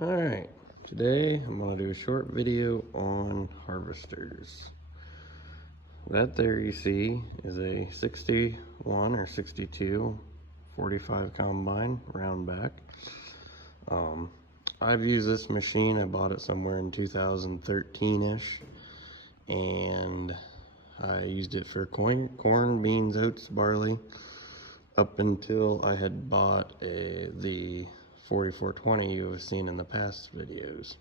Alright, today I'm going to do a short video on harvesters. That there you see is a 61 or 62 45 combine, round back. I've used this machine. I bought it somewhere in 2013-ish, and I used it for corn, beans, oats, barley, up until I had bought the 4420 you have seen in the past videos.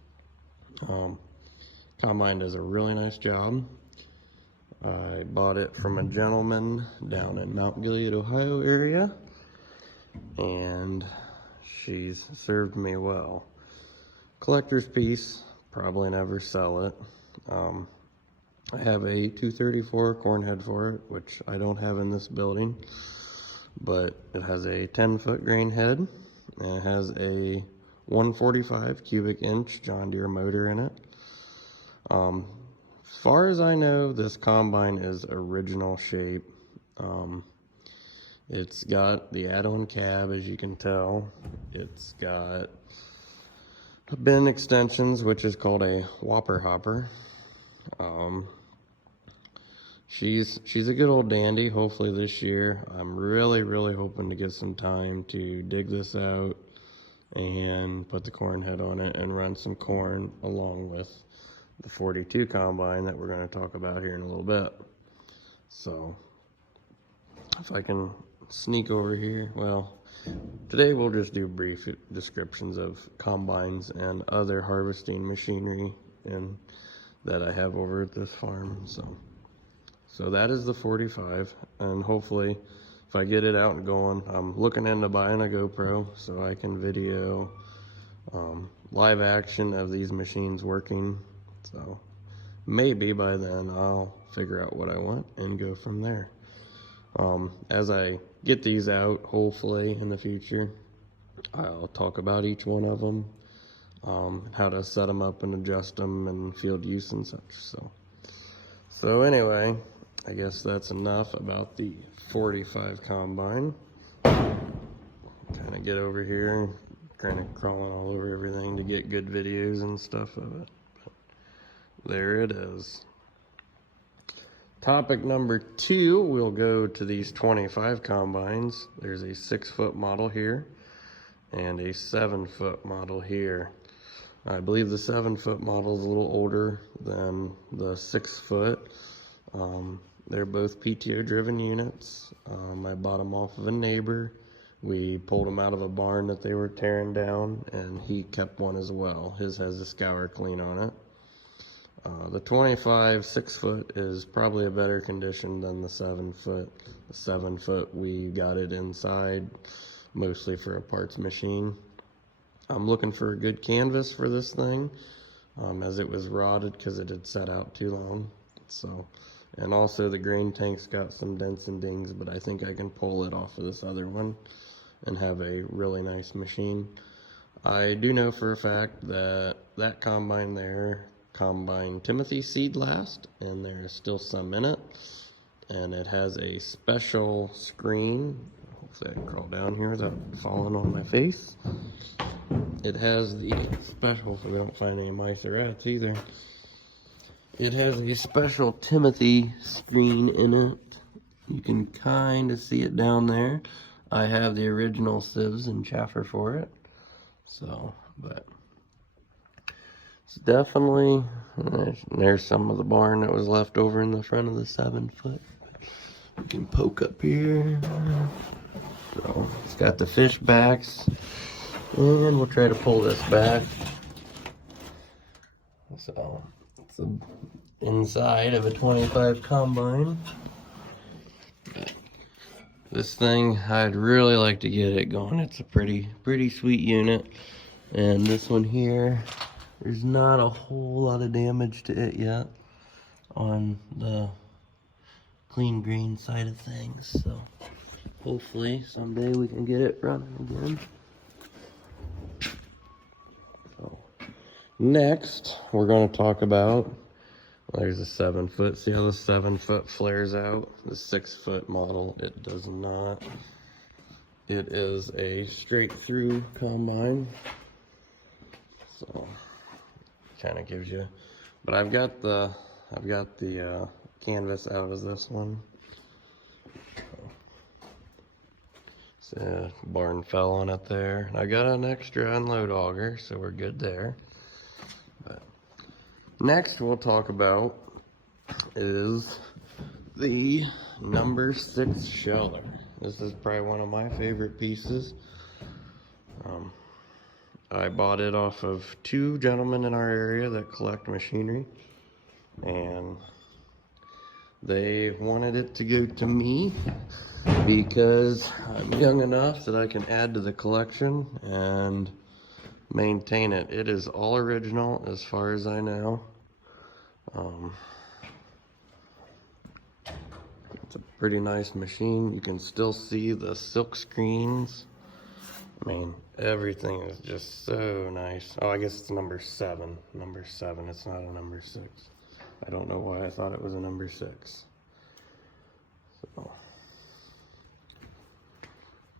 Combine does a really nice job. I bought it from a gentleman down in Mount Gilead, Ohio area, and she's served me well. Collector's piece, probably never sell it. I have a 234 corn head for it, which I don't have in this building, but it has a 10-foot grain head, and it has a 145 cubic inch John Deere motor in it. As far as I know, this combine is original shape. It's got the add-on cab, as you can tell. It's got bin extensions, which is called a whopper hopper. She's a good old dandy. Hopefully this year, I'm really hoping to get some time to dig this out and put the corn head on it and run some corn along with the 42 combine that we're going to talk about here in a little bit. So if I can sneak over here, well, today we'll just do brief descriptions of combines and other harvesting machinery that I have over at this farm. So that is the 45, and hopefully if I get it out and going, I'm looking into buying a GoPro so I can video live action of these machines working. So maybe by then I'll figure out what I want and go from there. As I get these out, hopefully in the future, I'll talk about each one of them, how to set them up and adjust them and field use and such. So anyway, I guess that's enough about the 45 combine. Kind of get over here, kind of crawling all over everything to get good videos and stuff of it. But there it is. Topic number 2, we'll go to these 25 combines. There's a 6-foot model here and a 7-foot model here. I believe the 7-foot model is a little older than the 6-foot. They're both PTO driven units. I bought them off of a neighbor. We pulled them out of a barn that they were tearing down, and he kept one as well. His has a scour clean on it. The 25 6-foot is probably a better condition than the 7-foot. The 7-foot, we got it inside mostly for a parts machine. I'm looking for a good canvas for this thing, as it was rotted because it had sat out too long. And also the grain tank's got some dents and dings, but I think I can pull it off of this other one and have a really nice machine. I do know for a fact that that combine there, combine Timothy seed last, and there's still some in it, and it has a special screen. Hopefully I can crawl down here without falling on my face. It has the special, so we don't find any mice or rats either. It has a special Timothy screen in it. You can kind of see it down there. I have the original sieves and chaffer for it. But it's definitely, there's some of the barn that was left over in the front of the 7-foot. You can poke up here. So it's got the fish backs, and we'll try to pull this back. So it's the inside of a 25 combine. This thing, I'd really like to get it going. It's a pretty sweet unit. And this one here, there's not a whole lot of damage to it yet on the clean grain side of things. So hopefully someday we can get it running again. So next, we're going to talk about, there's a 7-foot. See how the 7-foot flares out? The 6-foot model, it does not. It is a straight through combine. So kind of gives you, but I've got the canvas out of this one. So barn fell on it there. I got an extra unload auger, so we're good there. But next we'll talk about is the number 6 sheller. This is probably one of my favorite pieces. I bought it off of 2 gentlemen in our area that collect machinery, and they wanted it to go to me because I'm young enough that I can add to the collection and maintain it. It is all original as far as I know. It's a pretty nice machine. You can still see the silk screens. I mean, everything is just so nice. Oh, I guess it's number 7. Number 7. It's not a number 6. I don't know why I thought it was a number 6. So,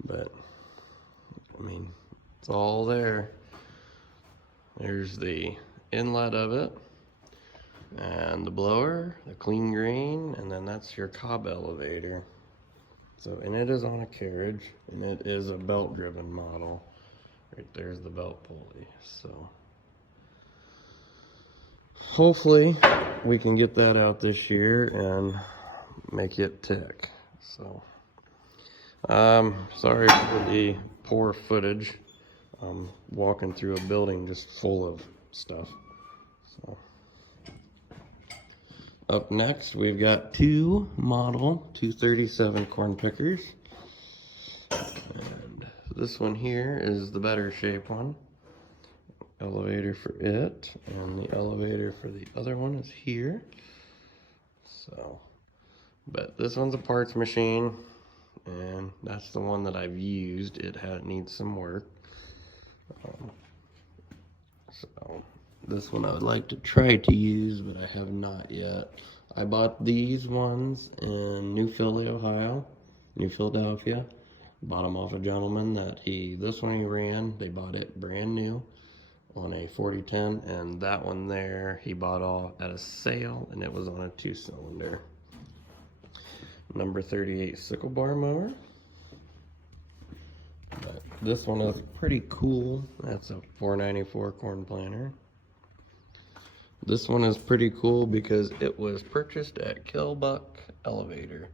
but I mean, it's all there. There's the inlet of it, and the blower, the clean green, and then that's your cob elevator. So, and it is on a carriage, and it is a belt driven model. Right there's the belt pulley. So hopefully we can get that out this year and make it tick. So sorry for the poor footage. I'm walking through a building just full of stuff. So up next, we've got 2 model 237 corn pickers. And this one here is the better shape one. Elevator for it, and the elevator for the other one is here. So, but this one's a parts machine, and that's the one that I've used. It needs some work. So this one I would like to try to use, but I have not yet. I bought these ones in New Philadelphia. Bought them off a gentleman that this one he ran. They bought it brand new on a 4010, and that one there he bought all at a sale, and it was on a 2-cylinder. Number 38 sickle bar mower. But this one is pretty cool. That's a 494 corn planter. This one is pretty cool because it was purchased at Killbuck Elevator,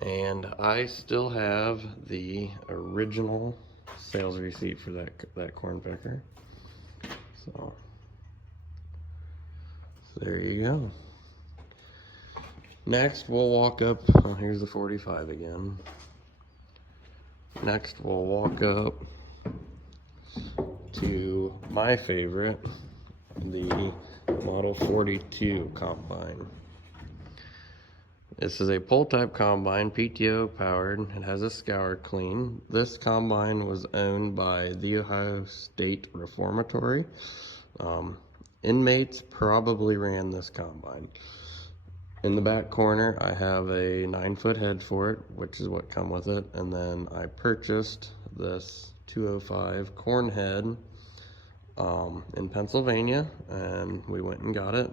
and I still have the original sales receipt for that corn picker. So there you go. Next we'll walk up, oh, here's the 45 again. Next we'll walk up to my favorite, the Model 42 combine. This is a pull type combine, PTO powered. It has a scour clean. This combine was owned by the Ohio State Reformatory. Inmates probably ran this combine. In the back corner, I have a 9-foot head for it, which is what come with it. And then I purchased this 205 corn head in Pennsylvania, and we went and got it.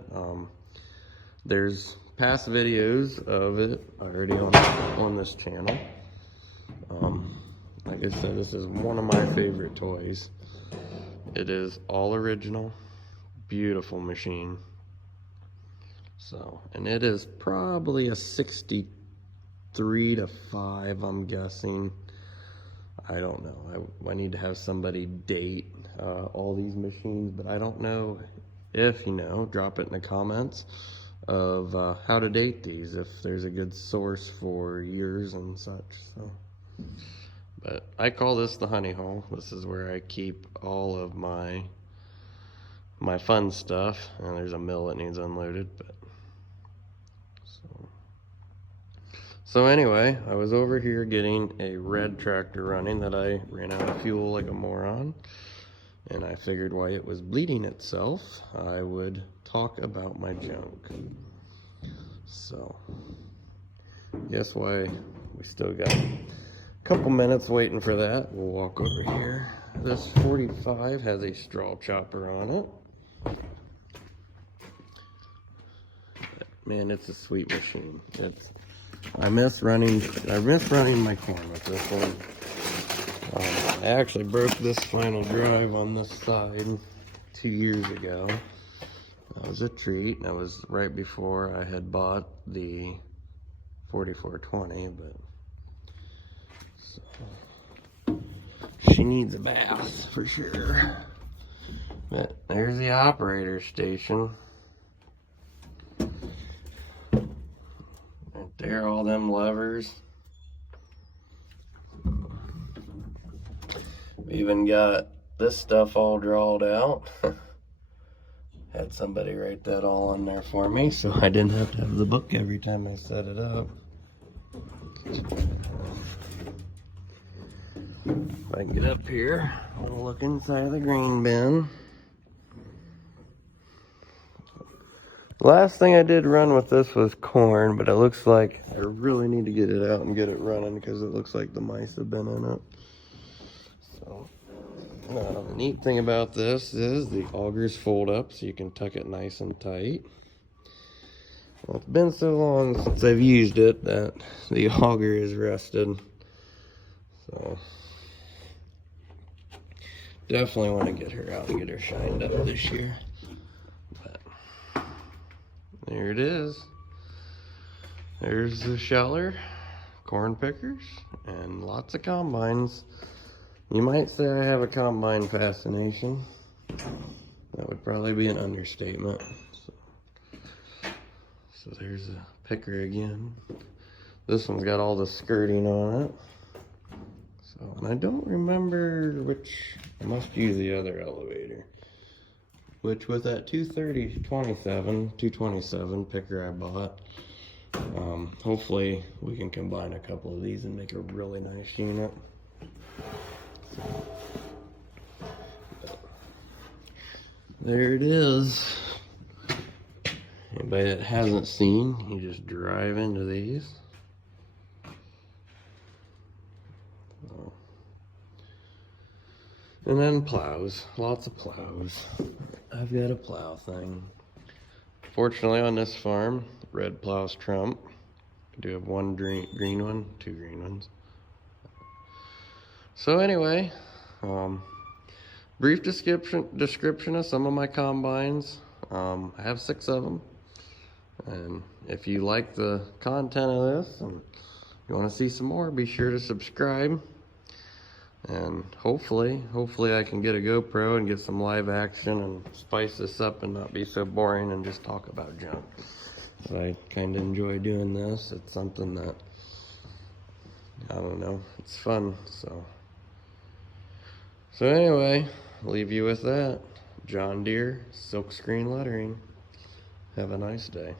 There's past videos of it already on this channel. Like I said, this is one of my favorite toys. It is all original, beautiful machine. So, and it is probably a 63 to 5, I'm guessing. I don't know. I need to have somebody date all these machines, but I don't know. If you know, drop it in the comments of how to date these, if there's a good source for years and such. So, but I call this the honey hole. This is where I keep all of my fun stuff. And there's a mill that needs unloaded, but so anyway, I was over here getting a red tractor running that I ran out of fuel like a moron, and I figured while it was bleeding itself, I would talk about my junk. So, guess why we still got Couple minutes waiting for that. We'll walk over here. This 45 has a straw chopper on it. Man, it's a sweet machine. I miss running my corn with this one. I actually broke this final drive on this side 2 years ago. That was a treat. That was right before I had bought the 4420, but so, she needs a bath for sure. But there's the operator station. Right there, all them levers. We even got this stuff all drawed out. Had somebody write that all on there for me, so I didn't have to have the book every time I set it up. If I can get up here, I'll look inside the grain bin. Last thing I did run with this was corn, but it looks like I really need to get it out and get it running because it looks like the mice have been in it. So, the neat thing about this is the augers fold up so you can tuck it nice and tight. Well, it's been so long since I've used it that the auger is rusted. So, definitely want to get her out and get her shined up this year. But there it is. There's the sheller, corn pickers, and lots of combines. You might say I have a combine fascination. That would probably be an understatement. So there's a picker again. This one's got all the skirting on it. So, and I don't remember which, I must use the other elevator. Which with that 227 picker I bought, hopefully we can combine a couple of these and make a really nice unit. There it is. Anybody that hasn't seen, you just drive into these. And then plows, lots of plows. I've got a plow thing. Fortunately on this farm, red plows trump. I do have one green one, two green ones. So anyway, brief description of some of my combines. I have 6 of them. And if you like the content of this and you want to see some more, be sure to subscribe. And hopefully I can get a GoPro and get some live action and spice this up and not be so boring and just talk about junk. So I kind of enjoy doing this. It's something that, I don't know, it's fun. So anyway, I'll leave you with that. John Deere, silkscreen lettering. Have a nice day.